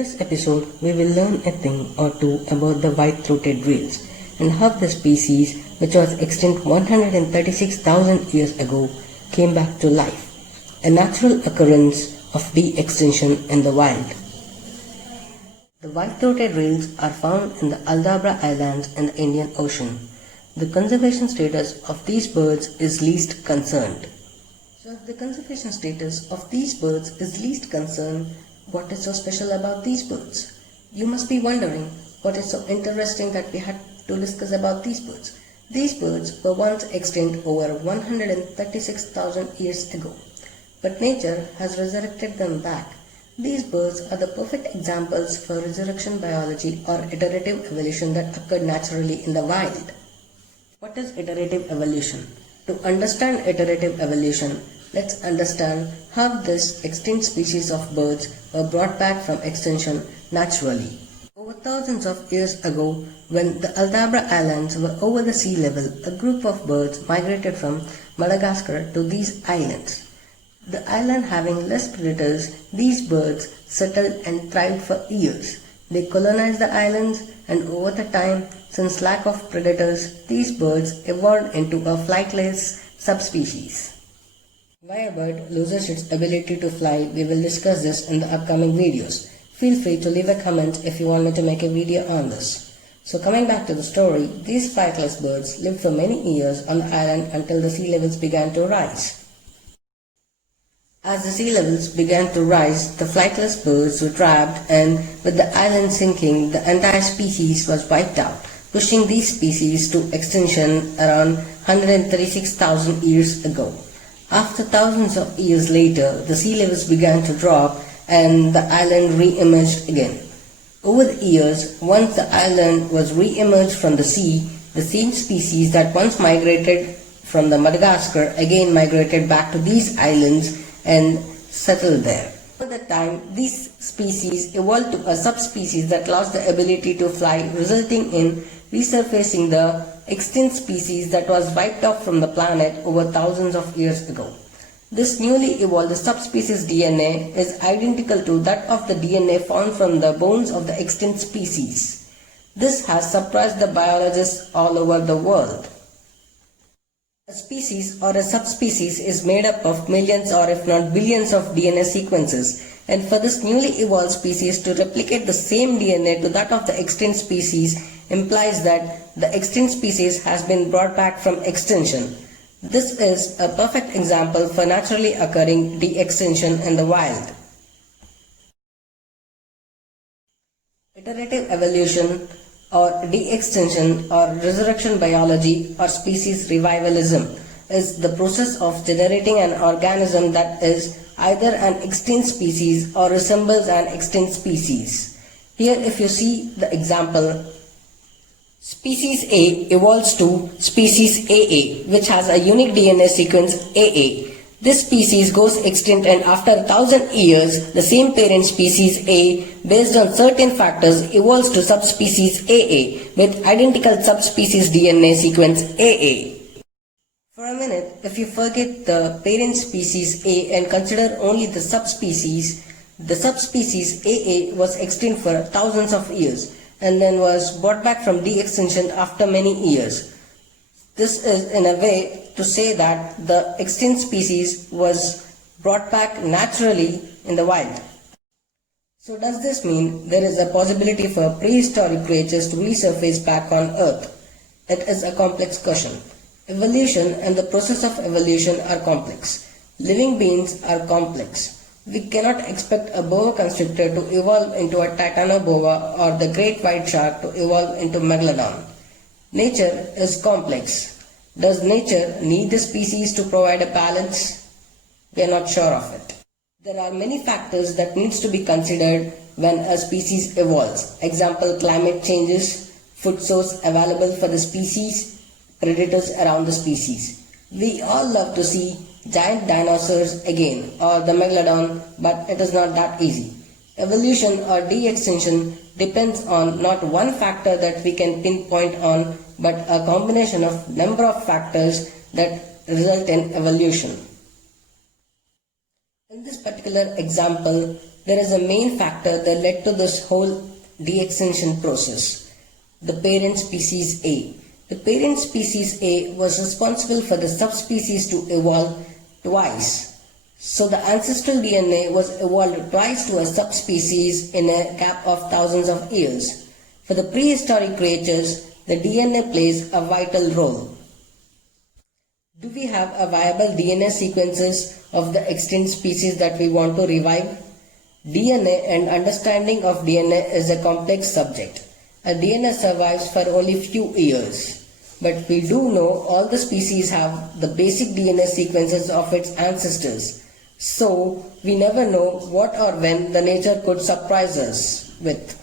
In this episode, we will learn a thing or two about the white-throated rails and how the species, which was extinct 136,000 years ago, came back to life, a natural occurrence of de-extinction in the wild. The white-throated rails are found in the Aldabra Islands in the Indian Ocean. The conservation status of these birds is least concerned. So if the conservation status of these birds is least concerned, what is so special about these birds? You must be wondering what is so interesting that we had to discuss about these birds. These birds were once extinct over 136,000 years ago, but nature has resurrected them back. These birds are the perfect examples for resurrection biology or iterative evolution that occurred naturally in the wild. What is iterative evolution? To understand iterative evolution, let's understand how this extinct species of birds were brought back from extinction naturally. Over thousands of years ago, when the Aldabra Islands were over the sea level, a group of birds migrated from Madagascar to these islands. The island having less predators, these birds settled and thrived for years. They colonized the islands, and over the time, since lack of predators, these birds evolved into a flightless subspecies. Why a bird loses its ability to fly, we will discuss this in the upcoming videos. Feel free to leave a comment if you want me to make a video on this. So coming back to the story, these flightless birds lived for many years on the island until the sea levels began to rise. As the sea levels began to rise, the flightless birds were trapped, and with the island sinking, the entire species was wiped out, pushing these species to extinction around 136,000 years ago. After thousands of years later, the sea levels began to drop and the island re-emerged again. Over the years, once the island was re-emerged from the sea, the same species that once migrated from the Madagascar again migrated back to these islands and settled there. Over the time, these species evolved to a subspecies that lost the ability to fly, resulting in resurfacing the extinct species that was wiped off from the planet over thousands of years ago. This newly evolved subspecies DNA is identical to that of the DNA found from the bones of the extinct species. This has surprised the biologists all over the world. A species or a subspecies is made up of millions or if not billions of DNA sequences, and for this newly evolved species to replicate the same DNA to that of the extinct species implies that the extinct species has been brought back from extinction. This is a perfect example for naturally occurring de-extinction in the wild. Iterative evolution or de-extinction or resurrection biology or species revivalism is the process of generating an organism that is either an extinct species or resembles an extinct species. Here if you see the example, species A evolves to species AA, which has a unique DNA sequence AA. This species goes extinct, and after 1,000 years, the same parent species A, based on certain factors, evolves to subspecies AA with identical subspecies DNA sequence AA. For a minute, if you forget the parent species A and consider only the subspecies AA was extinct for thousands of years and then was brought back from de-extinction after many years. This is in a way to say that the extinct species was brought back naturally in the wild. So does this mean there is a possibility for prehistoric creatures to resurface back on Earth? It is a complex question. Evolution and the process of evolution are complex. Living beings are complex. We cannot expect a boa constrictor to evolve into a titanoboa or the great white shark to evolve into megalodon. Nature is complex. Does nature need the species to provide a balance? We are not sure of it. There are many factors that needs to be considered when a species evolves. Example, climate changes, food source available for the species, predators around the species. We all love to see giant dinosaurs again or the megalodon, but it is not that easy. Evolution or de-extinction depends on not one factor that we can pinpoint on, but a combination of number of factors that result in evolution. In this particular example, there is a main factor that led to this whole de-extinction process: the parent species A. The parent species A was responsible for the subspecies to evolve twice. So the ancestral DNA was evolved twice to a subspecies in a gap of thousands of years. For the prehistoric creatures, the DNA plays a vital role. Do we have a viable DNA sequences of the extinct species that we want to revive? DNA and understanding of DNA is a complex subject. A DNA survives for only few years. But we do know all the species have the basic DNA sequences of its ancestors. So we never know what or when the nature could surprise us with.